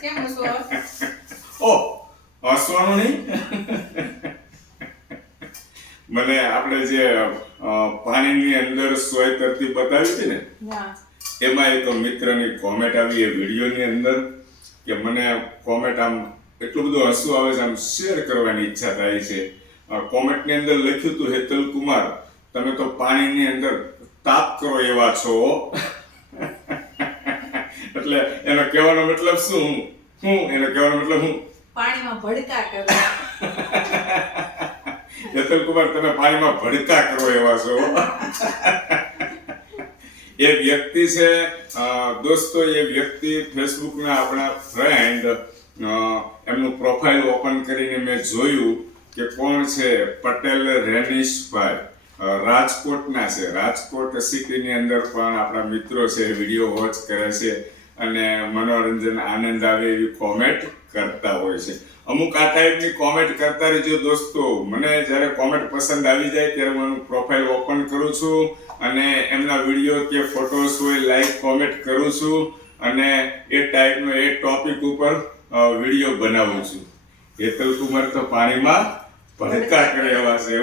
કેમ હસવો? ઓ હસવાનું નહીં. મને આપણે જે પાણીની અંદર સોય તરતી બતાવી હતી ને, એમાં એક મિત્રની કોમેન્ટ આવી એ વિડીયોની અંદર કે મને કોમેન્ટ આમ એટલું બધું હસવું આવે છે, આમ શેર કરવાની ઈચ્છા થાય છે. કોમેન્ટની અંદર લખ્યું હતું, હેતલ કુમાર તમે તો પાણીની અંદર તાપ કરો એવા છો. એટલે એનો કહેવાનો મતલબ શું? એનો કહેવાનો મતલબ હું પાણીમાં ભડકા કરો. હેતલ કુમાર તમે પાણીમાં ભડકા કરો એવા છો. એ વ્યક્તિ છે દોસ્તો, એ વ્યક્તિ ફેસબુકના આપણા ફ્રેન્ડ, એમનું પ્રોફાઇલ ઓપન કરીને મેં જોયું કે કોણ છે. પટેલ રેનીશભાઈ રાજકોટના છે. રાજકોટ સિટીની અંદર પણ આપણા મિત્રો છે, વિડીયો વોચ કરે છે અને મનોરંજન આનંદ આવે એવી કોમેન્ટ કરતા હોય છે. અમુક આ ટાઈપની કોમેન્ટ કરતા રહેજો દોસ્તો. મને જ્યારે કોમેન્ટ પસંદ આવી જાય ત્યારે હું એનું પ્રોફાઇલ ઓપન કરું છું અને એમના વિડીયો કે ફોટોસ હોય લાઈક કોમેન્ટ કરું છું અને એ ટાઈપનો એ ટોપિક ઉપર વિડીયો બનાવું છું. હેતલ કુમાર તો પાણીમાં ભડકા કરે એવા છે.